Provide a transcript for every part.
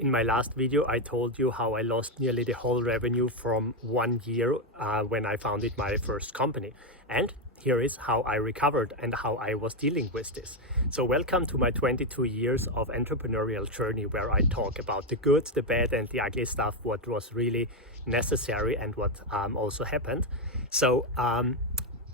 In my last video, I told you how I lost nearly the whole revenue from 1 year when I founded my first company. And here is how I recovered and how I was dealing with this. So welcome to my 22 years of entrepreneurial journey, where I talk about the good, the bad and the ugly stuff, what was really necessary and what also happened. So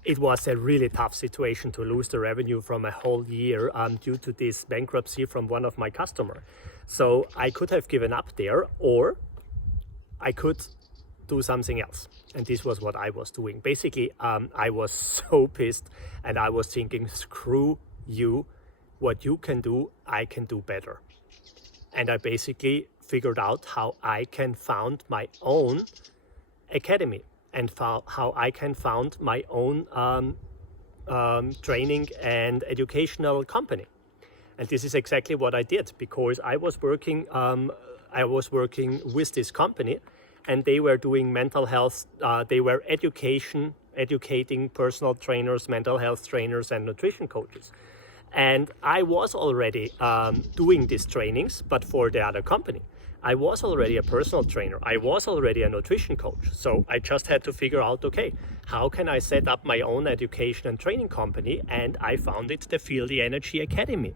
it was a really tough situation to lose the revenue from a whole year due to this bankruptcy from one of my customers. So I could have given up there, or I could do something else. And this was what I was doing. Basically, I was so pissed and I was thinking, screw you, what you can do, I can do better. And I basically figured out how I can found my own academy and how I can found my own training and educational company. And this is exactly what I did, because I was working with this company, and they were doing mental health. They were educating personal trainers, mental health trainers, and nutrition coaches. And I was already doing these trainings, but for the other company. I was already a personal trainer. I was already a nutrition coach. So I just had to figure out, okay, how can I set up my own education and training company? And I founded the Feel the Energy Academy.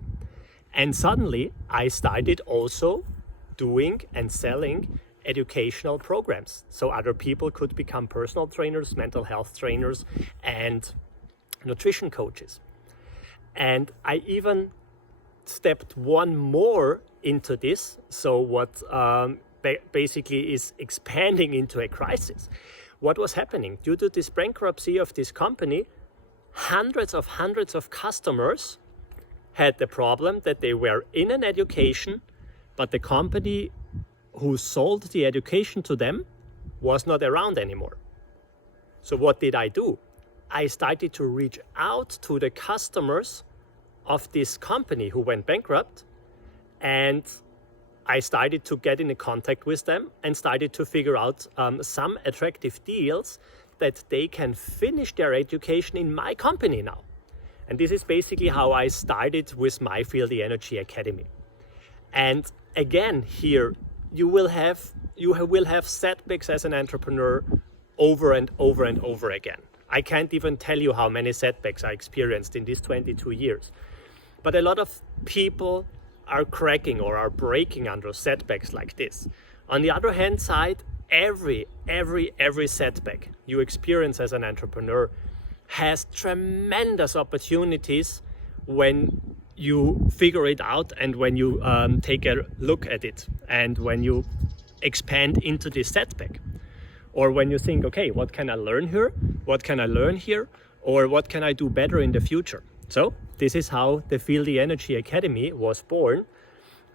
And suddenly I started also doing and selling educational programs. So other people could become personal trainers, mental health trainers, and nutrition coaches. And I even stepped one more into this. So what basically is expanding into a crisis. What was happening? Due to this bankruptcy of this company, hundreds of customers had the problem that they were in an education, but the company who sold the education to them was not around anymore. So what did I do? I started to reach out to the customers of this company who went bankrupt, and I started to get in contact with them and started to figure out some attractive deals that they can finish their education in my company now. And this is basically how I started with my Feel the Energy Academy. And again, here you will have setbacks as an entrepreneur over and over and over again. I can't even tell you how many setbacks I experienced in these 22 years. But a lot of people are cracking or are breaking under setbacks like this. On the other hand side, every setback you experience as an entrepreneur has tremendous opportunities when you figure it out and when you take a look at it and when you expand into this setback. Or when you think, okay, what can I learn here? What can I learn here? Or what can I do better in the future? So this is how the Feel the Energy Academy was born.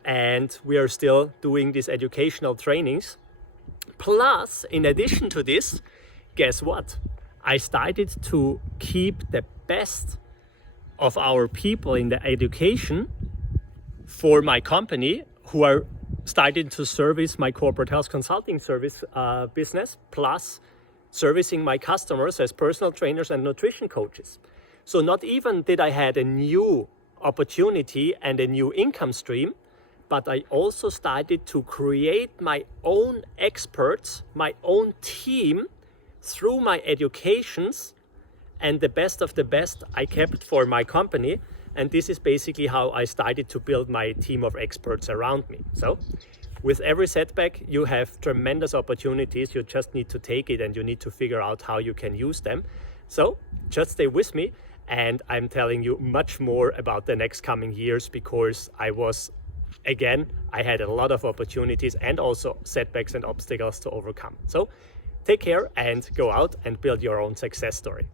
And we are still doing these educational trainings. Plus, in addition to this, guess what? I started to keep the best of our people in the education for my company, who are starting to service my corporate health consulting service business, plus servicing my customers as personal trainers and nutrition coaches. So not even did I had a new opportunity and a new income stream, but I also started to create my own experts, my own team through my educations, and the best of the best I kept for my company. And this is basically how I started to build my team of experts around me. So with every setback, you have tremendous opportunities. You just need to take it and you need to figure out how you can use them. So just stay with me, and I'm telling you much more about the next coming years, because I had a lot of opportunities and also setbacks and obstacles to overcome. So take care and go out and build your own success story.